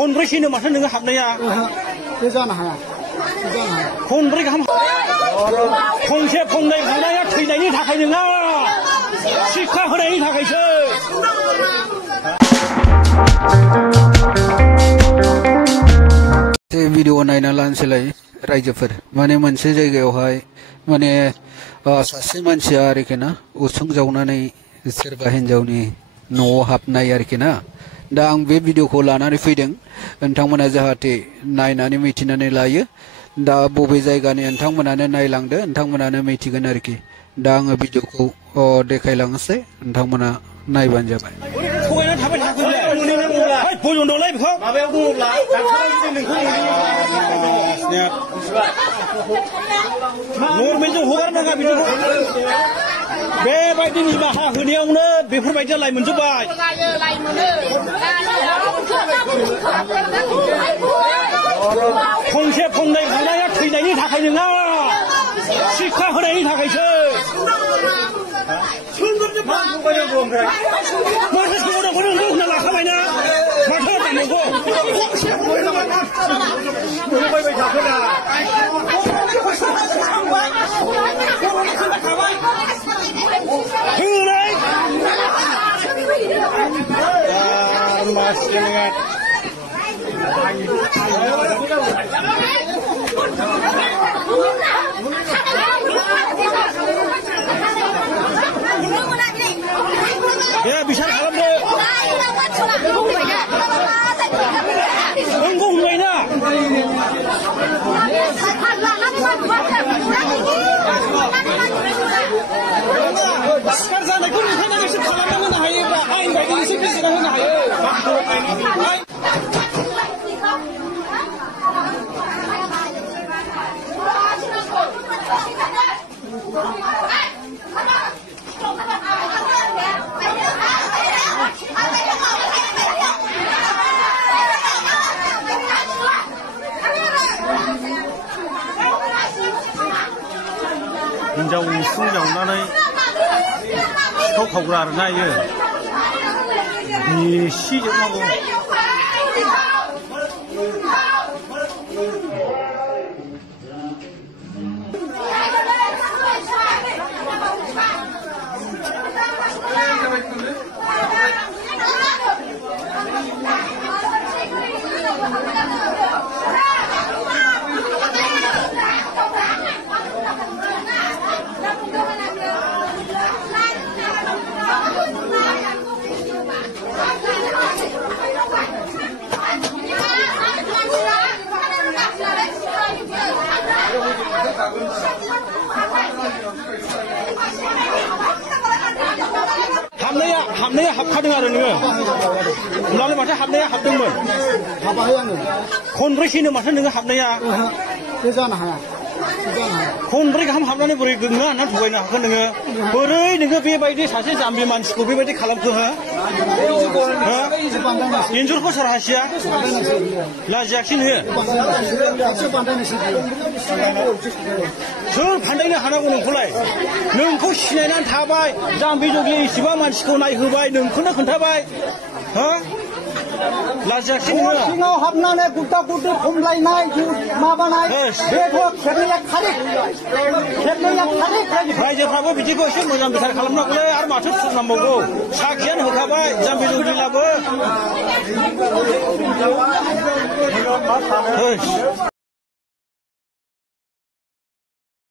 खनब्रैसैनो माथो नोङो हाबनाया बे जानो हाया खनब्रै गाहाम फंसे फंनै बुनाया थैनायनि थाखाय नङा शिक्षा होनायनि थाखायसो भिडिअ नायना लानोसैलाय रायजोफोर माने मोनसे जायगायावहाय माने सासे मानसिया आरोखि ना उसुं जावनानै सोरबा हिनजावनि न'आव हाबनाय आरोखि ना दा आं बे भिडिअखौ लानानै फैदों नोंथांमोना जाहाथे नायनानै मिथिनानै लायो दा बबे जायगानि नोंथांमोनानो नायलांदो नोंथांमोनानो मिथिगोन आरोखि दा आङो भिडिअखौ देखायलांनोसै नोंथांमोना नायबानो जाबाय थगायना थाबाय थागोनलाय बयनदलाय बेखौ माबायाव दङब्ला डाक्टारा जुदि नोंखौ नर्मेलजों हगारनाङा बिदिखौ बेबायदि निमाहा होनायावनो बेफोरबायदिया लाइ मोनजोब्बाय फंसे फंनै बुनाया थैनायनि थाखाय नङा शिक्षा होनायनि थाखायसो माथो सोंहरनांगौ नोंखौ होनना लाखाबायना माथो दाननांगौ होबायबाय थाखोना होनाय दे बिसार खालामदो नोंखौ होनबायना सिखार जानायखौ नोंथाङा एसे खालामना होनो हायोब्ला आयेन बायदि एसे बिजिरना होनो हायो हिनजाव उसुं जावनानै सिखाव खावग्रा आरोना इयो बेसिजोबनांगौ हाबनाया हाबखादों आरो नोङो होमब्लालाय माथो हाबनाया हाबदोंमोन हाबाखै आङो खनब्रैसैनो माथो नोङो हाबनाया बे जानो हाया खनब्रै गाहाम हाबनानै बोरै नोङो आंना थगायनो हागोन नोङो बोरै नोङो बेबायदि सासे जाम्बि मानसिखौ बेबायदि खालामखो हो इन्जुरखौ सोर हासिया लाजियाखिसै नोङो सोर फान्दायनो हानांगौ नोंखौलाय नोंखौ सिनायनानै थाबाय जाम्बि जग्लि इसेबां मानसिखौ नायहोबाय नोंखौनो खोन्थाबाय हो लाजियाखिसै नोङो सिङाव हाबनानै गुद्दा गुद्दि खमलायनाय माबानाय बेथ' खेबनैया खालिक रायजोफ्राबो बिदिखौ एसे मोजां बिथार खालामनांगौलै आरो माथो थुनांबावगौ साखियानो होखाबाय जाम्बि जग्लिलाबो